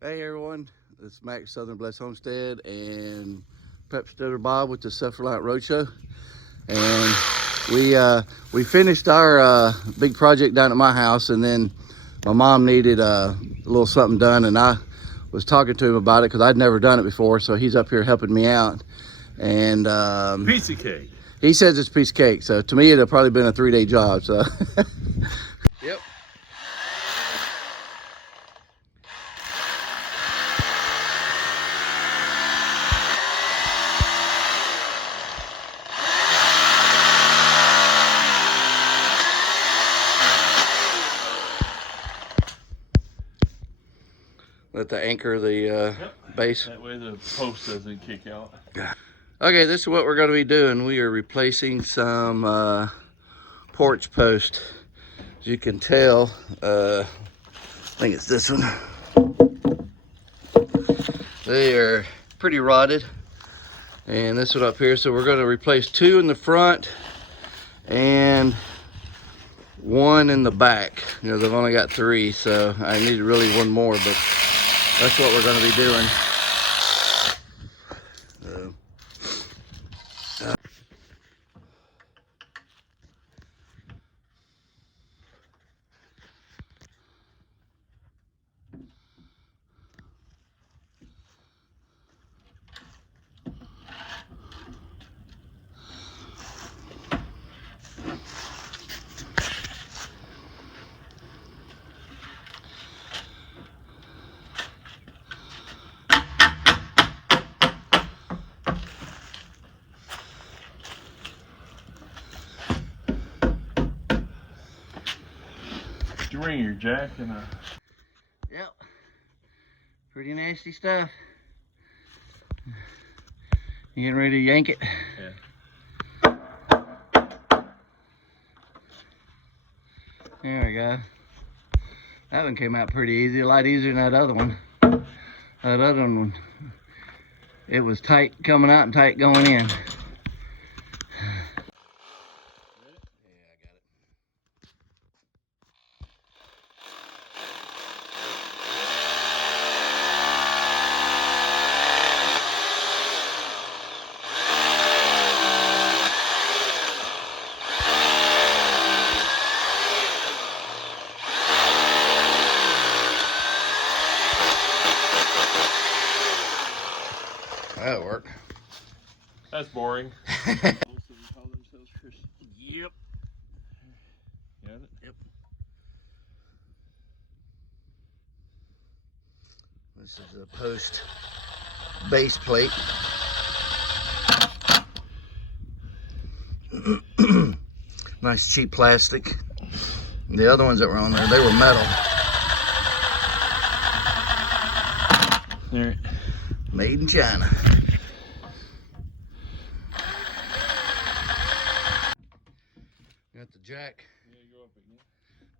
Hey everyone, it's Mac Southern Blessed Homestead and Prep Steader Bob with the Reliant Roadshow. And we finished our big project down at my house, and then my mom needed a little something done, and I was talking to him about it because I'd never done it before, so he's up here helping me out. And piece of cake. He says it's a piece of cake, so to me it'd have probably been a 3-day job. So yep. Let the anchor the base. That way the post doesn't kick out. Okay, this is what we're going to be doing. We are replacing some porch post. As you can tell, I think it's this one. They are pretty rotted. And this one up here. So we're going to replace 2 in the front and 1 in the back. You know, they've only got 3, so I need really 1 more, but that's what we're going to be doing. You ring your jack and Yep. Pretty nasty stuff. You getting ready to yank it? Yeah. There we go. That one came out pretty easy, a lot easier than that other one. That other one, it was tight coming out and tight going in. That'll work. that's boring. Yep. Got it? Yep. This is a post base plate. Nice cheap plastic. The other ones that were on there, they were metal. All right. Made in China. Got the jack. You gotta go up again.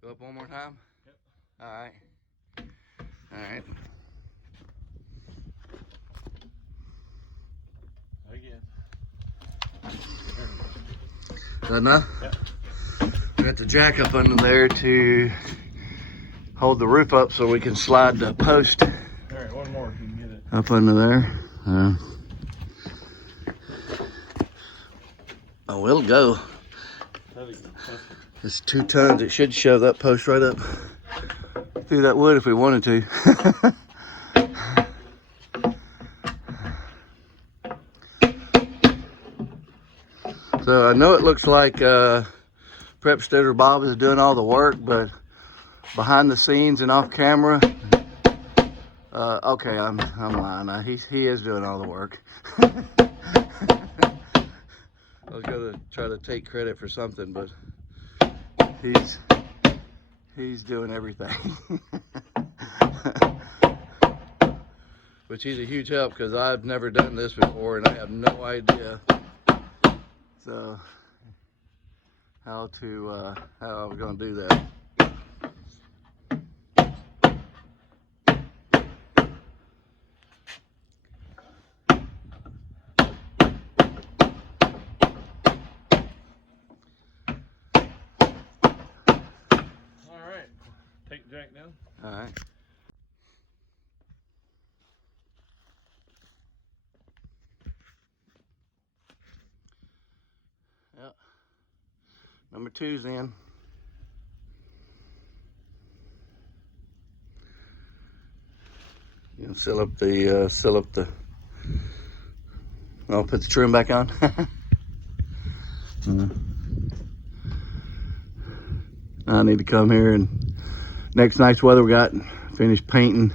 Go up one more time? Yep. Alright. Alright. Again. Is that enough? Yep. Got the jack up under there to hold the roof up so we can slide the post All right, 1 more if you can get it. up under there. Oh, it'll go. It's 2 tons. It should shove that post right up through that wood if we wanted to. So I know it looks like Prep Steader Bob is doing all the work, but behind the scenes and off camera, okay, I'm lying. He is doing all the work. I was gonna try to take credit for something, but he's doing everything. Which he's a huge help because I've never done this before and I have no idea. So how I was gonna do that. All right, take the jack down. All right. Number 2's in. You know, seal up the. I'll put the trim back on. I need to come here and next night's weather we got finish painting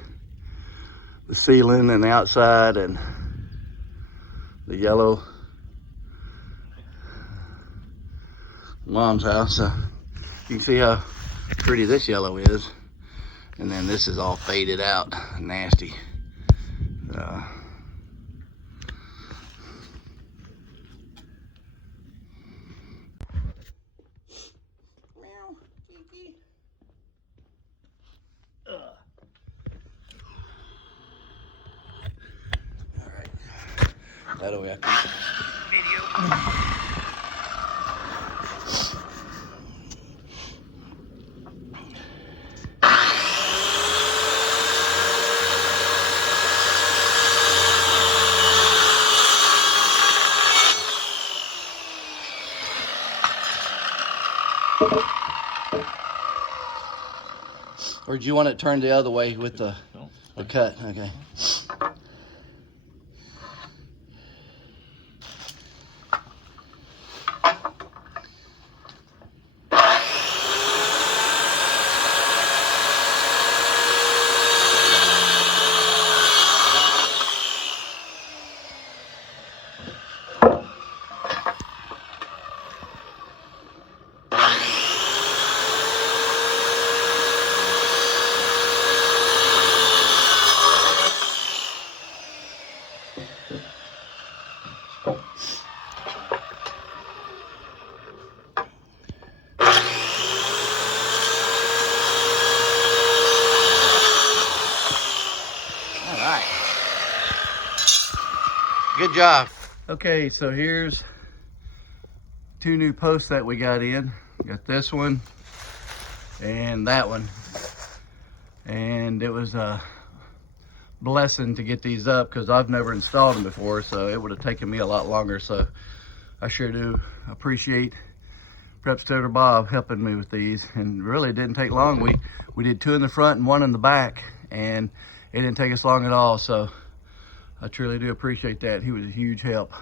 the ceiling and the outside and the yellow Mom's house. You can see how pretty this yellow is, and then this is all faded out, nasty. Meow, Kiki. All right, that'll be after video. Or do you want it turned the other way with the cut? Okay. Good job. Okay, so here's 2 new posts that we got in. Got this one and that one. And it was a blessing to get these up because I've never installed them before, so it would have taken me a lot longer. So I sure do appreciate Prep Stutter Bob helping me with these. And really it didn't take long. We did 2 in the front and 1 in the back, and it didn't take us long at all. So I truly do appreciate that. He was a huge help.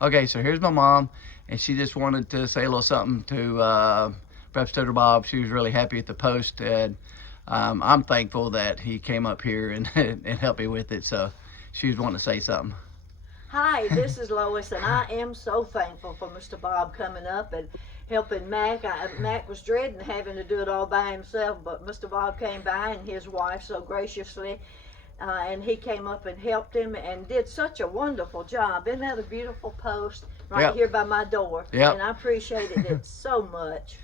Okay, so here's my mom, and she just wanted to say a little something to Prep Stutter Bob. She was really happy at the post, and I'm thankful that he came up here and, and helped me with it. So she was wanting to say something. Hi, this is Lois, and I am so thankful for Mr. Bob coming up and helping Mac. Mac was dreading having to do it all by himself, but Mr. Bob came by and his wife so graciously, and he came up and helped him and did such a wonderful job. Isn't that a beautiful post right here by my door? Yep. And I appreciated it so much.